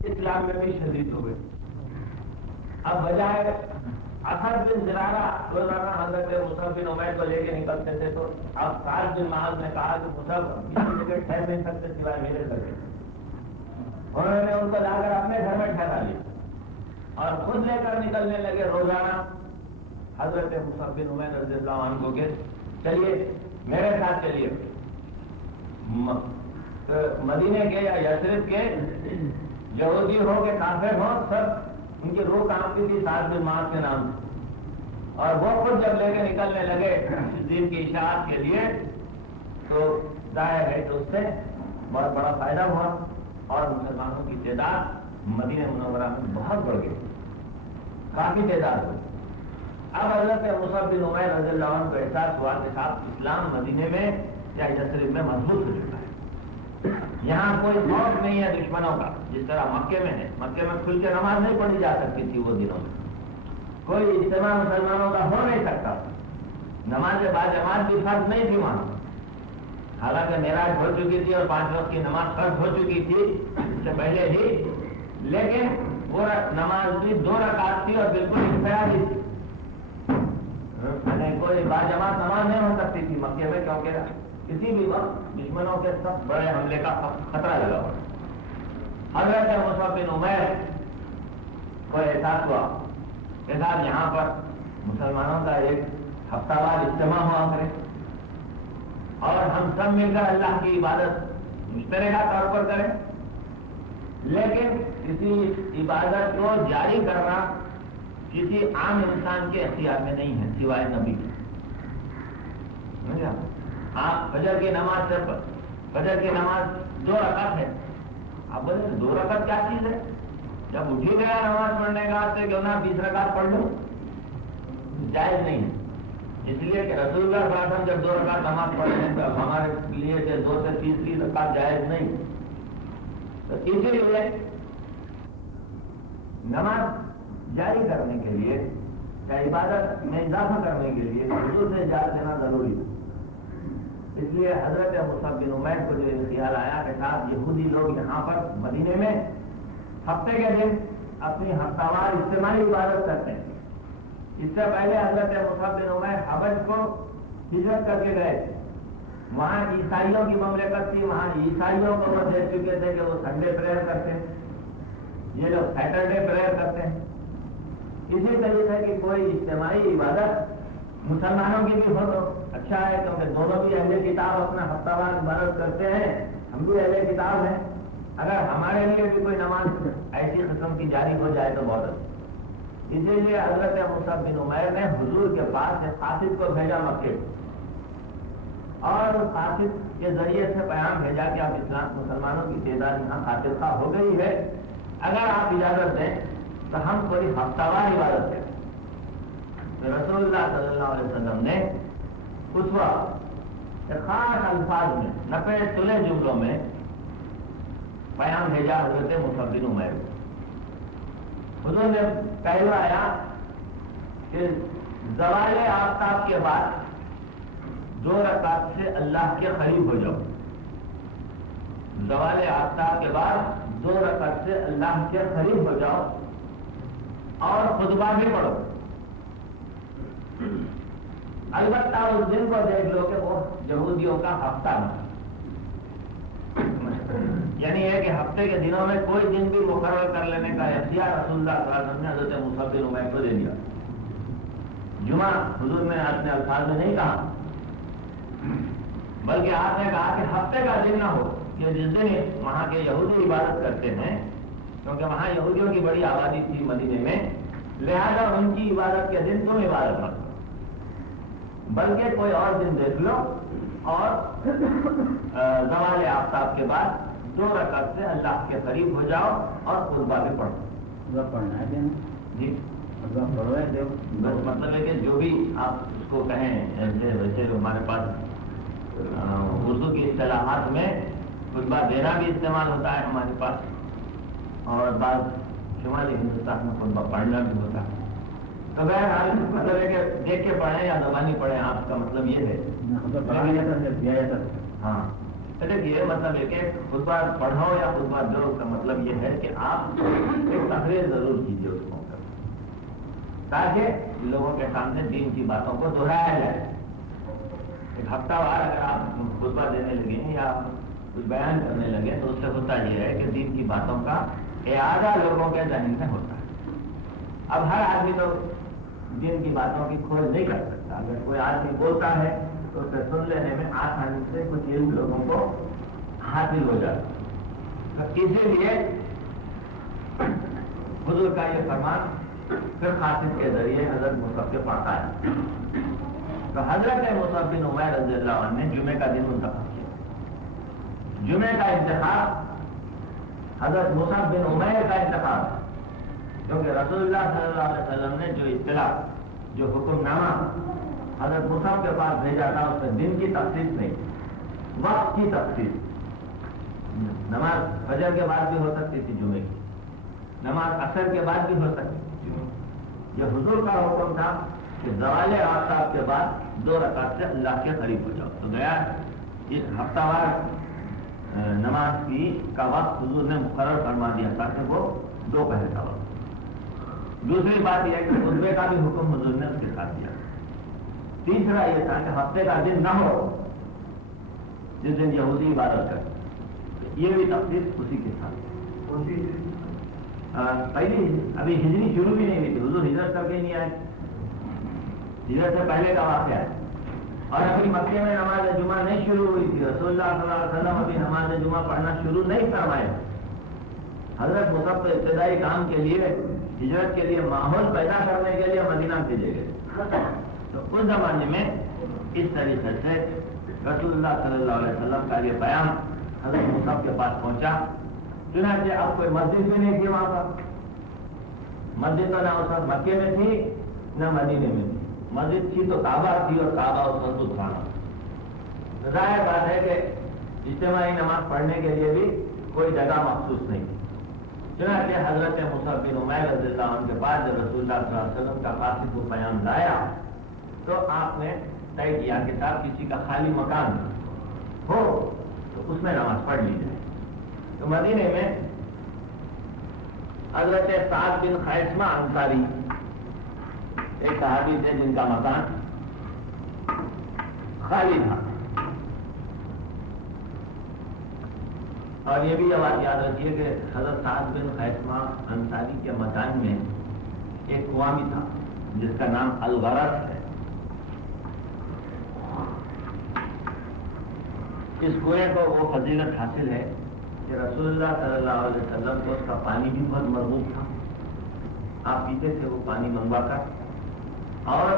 اسلام میں بھی شدید ہو گئے. اب بجائے اسد بن زرارہ روزانہ حضرت مصعب بن عمیر کو لے کے نکلتے تھے تو اب سعد بن معاذ نے کہا کہ مصعب کسی جگہ ٹھہر نہیں سکتے سوائے میرے گھر کے. انہوں نے ان کو لا کر اپنے گھر میں ٹھہرا لیا اور خود لے کر نکلنے لگے روزانہ حضرت مصعب بن عمیر رضی اللہ عنہ کو کہ چلیے میرے ساتھ چلیے. مدینے کے یا یثرب کے یہودی ہو کے کافر ہو سب ان کی روح کانپتی تھی سعد بن معاذ کے نام سے. اور وہ خود جب لے کے نکلنے لگے دین کی اشاعت کے لیے تو ظاہر ہے کہ اس سے بہت بڑا فائدہ ہوا اور مسلمانوں کی تعداد مدینہ منورہ میں بہت بڑھ گئی, کافی تعداد ہوئی. اب حضرت مصعب بن عمیر رضی اللہ عنہ کو احساس ہوا کہ صاحب اسلام مدینے میں یا یثرب میں مضبوط ہو چکا ہے, یہاں کوئی خوف نہیں ہے دشمنوں کا جس طرح مکے میں ہے. مکے میں کھل کے نماز نہیں پڑھی جا سکتی تھی وہ دنوں میں, کوئی اجتماع مسلمانوں کا ہو نہیں سکتا. نماز باجماعت بھی فرض نہیں تھی وہاں, حالانکہ معراج ہو چکی تھی اور 5 وقت کی نماز فرض ہو چکی تھی اس سے پہلے ہی, لیکن وہ نماز بھی 2 رکعت تھی اور بالکل انفرادی تھی. کوئی باجماعت نماز نہیں ہو سکتی تھی مکے میں کیونکہ کسی بھی وقت دشمنوں کے سب بڑے حملے کا خطرہ لگا ہوا. حضرت مصعب بن عمیر کو احساس ہوا کہ صاحب یہاں پر مسلمانوں کا ایک ہفتہ وار اجتماع ہوا کرے اور ہم سب مل کر اللہ کی عبادت مشترکہ طور پر کریں, لیکن کسی عبادت کو جاری کرنا کسی عام انسان کے اختیار میں نہیں ہے سوائے نبی کے. آپ فجر کی نماز سے فجر کی نماز 2 رکعت ہے. آپ بولے 2 رکعت کیا چیز ہے, جب اٹھی گیا نماز پڑھنے کا تو کیوں نہ 20 رکعت پڑھ لوں, جائز نہیں ہے. اس لیے کہ رسول اللہ صلی اللہ علیہ وسلم جب 2 رکعت نماز پڑھتے ہیں تو ہمارے لیے 2 سے 3 رکعت جائز نہیں. تو اسی لیے نماز جاری کرنے کے لیے یا عبادت میں اضافہ کرنے کے لیے حضور سے اجازت دینا ضروری ہے. اس لیے حضرت مصعب بن عمیر کو جو خیال آیا کہ صاحب یہودی لوگ یہاں پر مدینے میں ہفتے کے دن اپنی ہفتہ وار اجتماعی عبادت کرتے ہیں. اس سے پہلے حضرت مصعب بن عمیر حبش کو ہجرت کر کے گئے تھے. وہاں عیسائیوں کی مملکت تھی, وہاں عیسائیوں کو وہ دیکھ چکے تھے کہ وہ سنڈے پریئر کرتے ہیں, یہ لوگ سیٹرڈے پریئر کرتے ہیں. اسی طریقے کی کوئی اجتماعی عبادت مسلمانوں کی بھی ہو تو اچھا ہے, کیونکہ دونوں بھی اہل کتاب اپنا ہفتہ وار عبادت کرتے ہیں, ہم بھی اہل کتاب ہیں. اگر ہمارے لیے بھی کوئی نماز ایسی قسم کی جاری ہو جائے تو بہت اچھا. اسی لیے حضرت مصعب بن عمیر نے حضور کے پاس ایک قاصد کو بھیجا مکے, اور قاصد کے ذریعے سے پیغام بھیجا کہ اب اسلام مسلمانوں کی تعداد یہاں خاطر خواہ ہو گئی ہے, اگر آپ اجازت دیں تو ہم کوئی ہفتہ وار عبادت کریں. رسول اللہ صلی اللہ علیہ وسلم نے اس وقت خاص الفاظ میں نفع تلے جملوں میں پیام بھیجا حضرت مصعب بن عمیر کو. حضور نے کہلوایا کہ زوال آفتاب کے بعد 2 رکعت سے اللہ کے قریب ہو جاؤ. زوال آفتاب کے بعد 2 رکعت سے اللہ کے قریب ہو جاؤ اور خطبہ بھی پڑھو. البتہ اس دن کو دیکھ لو کہ وہ یہودیوں کا ہفتہ نہیں, یعنی ہے کہ ہفتے کے دنوں میں کوئی دن بھی مقرر کر لینے کا اختیار رسول اللہ صلی اللہ علیہ وسلم نے حضرت مصعب بن عمیر کو دے دیا. جمعہ حضور نے اپنے الفاظ میں نہیں کہا, بلکہ آپ نے کہا کہ ہفتے کا دن نہ ہو کہ جس دن وہاں کے یہودی عبادت کرتے ہیں, کیونکہ وہاں یہودیوں کی بڑی آبادی تھی مدینے میں, لہذا ان کی عبادت کے دن تم عبادت مت کرو, بلکہ کوئی اور دن دیکھ لو اور زوال آفتاب کے بعد 2 رکعت سے اللہ کے قریب ہو جاؤ اور خطبہ بھی پڑھو. پڑھنا ہے کیا جی پڑھو ہے, بس مطلب ہے کہ جو بھی آپ اس کو کہیں ویسے ہمارے پاس اردو کی اصطلاحات میں خطبہ دینا بھی استعمال ہوتا ہے ہمارے پاس, اور بعض شمالی ہندوستان میں خطبہ پڑھنا بھی ہوتا ہے. تو بہرحال مطلب ہے کہ دیکھ کے پڑھیں یا زبانی پڑھیں, آپ کا مطلب یہ ہے. ہاں دیکھیے مطلب ہے کہ خطبہ پڑھو یا خطبہ دو کا مطلب یہ ہے کہ آپ ایک تقریر ضرور کیجیے اس کو تاکہ لوگوں کے سامنے دین کی باتوں کو دہرایا جائے. ایک ہفتہ وار اگر آپ خطبہ دینے لگیں یا کچھ بیان کرنے لگے تو اس سے ہوتا یہ ہے کہ دین کی باتوں کا اعادہ لوگوں کے ذہن میں ہوتا ہے. اب ہر آدمی تو دین کی باتوں کی کھوج نہیں کر سکتا. اگر کوئی آدمی بولتا ہے تو اسے سن لینے میں آسانی سے کچھ علم لوگوں کو حاصل ہو جاتا. تو اسی لیے حضور کا یہ فرمان پھر خاطب کے ذریعے حضرت مصعب کے پاس آیا. تو حضرت مصعب بن عمیر رضی اللہ عنہ نے جمعے کا دن منتخب کیا. جمعے کا انتخاب حضرت مصعب بن عمیر کا انتخاب ہے کیونکہ رسول اللہ صلی اللہ علیہ وسلم نے جو اطلاع جو حکم نامہ حضرت مصعب کے پاس بھیجا تھا اس میں دن کی تخصیص نہیں, وقت کی تخصیص. نماز فجر کے بعد بھی ہو سکتی تھی جمعے کی, نماز عصر کے بعد بھی ہو سکتی تھی. یہ حضور کا حکم تھا کہ زوال آفتاب کے بعد 2 رکعت سے اللہ کے قریب ہو جاؤ. تو گیا اس ہفتہ وار نماز کی کا وقت حضور نے مقرر فرما دیا تھا کہ وہ 2 پہر کا وقت. دوسری بات یہ ہے کہ خطبے کا بھی حکم حضور نے اس کے ساتھ دیا. تیسرا یہ تھا کہ ہفتے کا دن نہ ہو جس دن یہودی عبادت کرتے, یہ بھی تفصیل اسی کے ساتھ. پہلی ابھی ہجری شروع بھی نہیں ہوئی تھی, حضور ہجرت کر کے نہیں آئے, ہجرت سے پہلے کا واقعہ ہے. اور ابھی مکے میں نماز جمعہ نہیں شروع ہوئی تھی. رسول اللہ صلی اللہ علیہ وسلم ابھی نماز جمعہ پڑھنا شروع نہیں فرمائے. حضرت مصعب تو ابتدائی کام کے لیے ہجرت کے لیے ماحول پیدا کرنے کے لیے مدینہ بھیجے گئے. تو اس زمانے میں اس طریقے سے رسول اللہ صلی اللہ علیہ وسلم کا یہ بیان حضرت مصعب کے پاس پہنچا. چنانچہ اب کوئی مسجد بھی نہیں تھی وہاں پر. مسجد تو نہ اس وقت مکے میں تھی نہ مدینے میں تھی. مسجد تھی تو کعبہ تھی اور کعبہ اس وقت بتخانہ. ظاہر بات ہے کہ اجتماعی نماز پڑھنے کے لیے بھی کوئی جگہ مخصوص نہیں تھی. چنانچہ حضرت مصعب بن عمیر رضی اللہ عنہ کے بعد جب رسول اللہ صلی اللہ علیہ وسلم کا قاصد کو پیام لایا تو آپ نے طے کیا کہ صاحب کسی کا خالی مکان ہو تو اس میں نماز پڑھ لی جائے. تو مدینے میں حضرت سعد بن خیثمہ انصاری ایک صحابی تھے جن کا مکان خالی تھا. اور یہ بھی بات یاد رکھیے کہ حضرت سعد بن خیثمہ انصاری کے مکان میں ایک کنواں بھی تھا جس کا نام الغرض ہے. اس کنویں کو وہ فضیلت حاصل ہے کہ رسول اللہ صلی اللہ علیہ وسلم کو اس کا پانی بھی بہت مرغوب تھا. آپ پیتے تھے وہ پانی منگوا کر, اور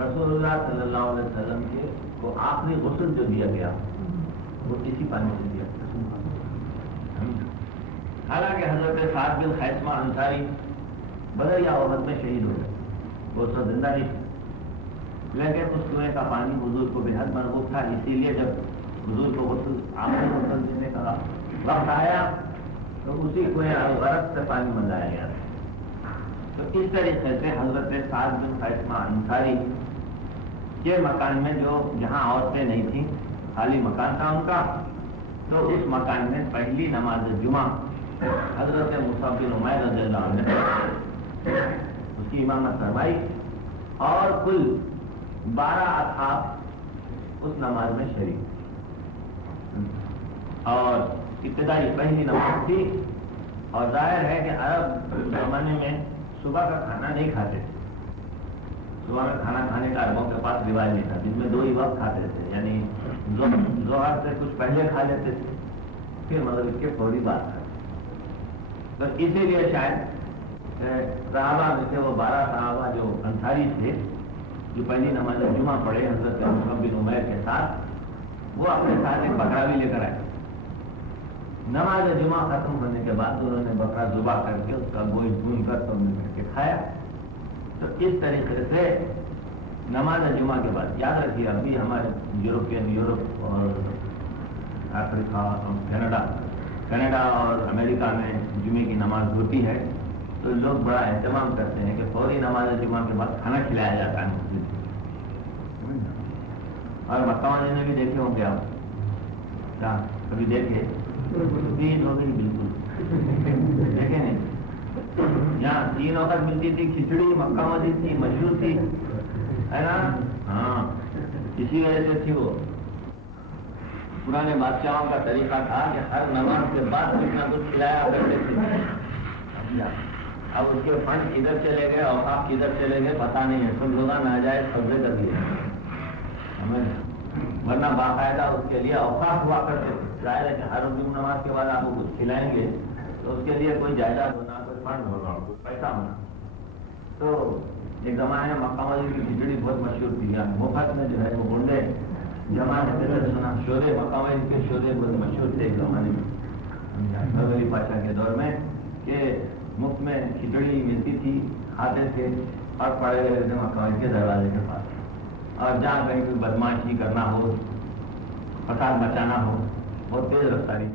رسول اللہ صلی اللہ علیہ وسلم کے کو آخری غسل جو دیا گیا وہ اسی پانی سے دیا. حالانکہ حضرت سعد بن خیثمہ انصاری بدر یا احد میں شہید ہو گئے, وہ سب زندہ نہیں تھے, لیکن اس کنویں کا پانی حضور کو بے حد مرغوب تھا. اسی لیے جب حضور کو غسل آخری غسل دینے کا وقت آیا تو اسی کنویں الغرض سے پانی منگایا گیا. تو اس طریقے سے حضرت سعد بن خیثمہ انصاری کے مکان میں جو جہاں عورتیں نہیں تھیں خالی مکان تھا ان کا, تو اس مکان میں پہلی نماز جمعہ حضرت مصعب بن عمیر رضی اللہ عنہ نے اس کی امامت فرمائی اور کل 12 اصحاب اس نماز میں شریک. اور ابتدائی پہلی نماز تھی, اور ظاہر ہے کہ عرب زمانے میں صبح کا کھانا نہیں کھاتے تھے. صبح کا کھانا کھانے کا عربوں کے پاس رواج نہیں تھا, جن میں 2 ہی وقت کھاتے تھے, یعنی ظہر سے کچھ پہلے کھا لیتے تھے پھر مغرب کے فوری بعد کھاتے. تو اسی لیے شاید صحابہ میں سے وہ 12 صحابہ جو انصاری تھے جو پہلی نماز جمعہ پڑھے حضرت مصعب بن عمیر کے ساتھ, وہ اپنے ساتھ ایک بکرا بھی لے کر آئے. نماز جمعہ ختم ہونے کے بعد انہوں نے بکرا ذبح کر کے اس کا گوشت بھون کر تم کر کے کھایا. تو اس طریقے سے نماز جمعہ کے بعد یاد رکھیے ابھی ہمارے یورپ اور افریقہ کینیڈا اور امریکہ میں جمعے کی نماز ہوتی ہے تو لوگ بڑا اہتمام کرتے ہیں کہ فوری نماز جمعہ کے بعد کھانا کھلایا جاتا ہے مسجد. اور مکہ والے نے بھی دیکھے ہوں گے آپ کیا کبھی دیکھے؟ عید ہو گئی بالکل دیکھے نہیں. یہاں 3 وقت ملتی تھی کھچڑی، مکہ مسجد تھی، مشہور تھی، ہے نا. ہاں اسی وجہ سے تھی. وہ پرانے بادشاہوں کا طریقہ تھا کہ ہر نماز کے بعد کچھ نہ کچھ کھلایا کرتے تھے. اب اس کے فنڈ کدھر چلے گئے، اوقاف کدھر چلے گئے پتہ نہیں ہے. سب لوگ ناجائز قبضے کر لیے ہمیں، ورنہ باقاعدہ اس کے لیے اوقاف ہوا کرتے تھے. ظاہر ہے کہ ہر نماز کے بعد آپ کو کچھ کھلائیں گے تو اس کے لیے کوئی جائیداد ہونا، کوئی فنڈ ہونا، کوئی پیسہ ہونا. تو ایک زمانے میں مکہ مسجد کی کھچڑی بہت مشہور تھی. مفت میں جو ہے وہ گنڈے جمع ہے. سنا شورے مکہ مسجد کے شورے بہت مشہور تھے ایک زمانے میں علی پاشا کے دور میں، کہ مفت میں کھچڑی ملتی تھی، کھاتے تھے اور پڑے رہتے تھے مکہ مسجد کے دروازے کے پاس. اور جہاں کہیں کوئی بدماشی کرنا ہو، فساد مچانا ہو، بہت تیز رفتاری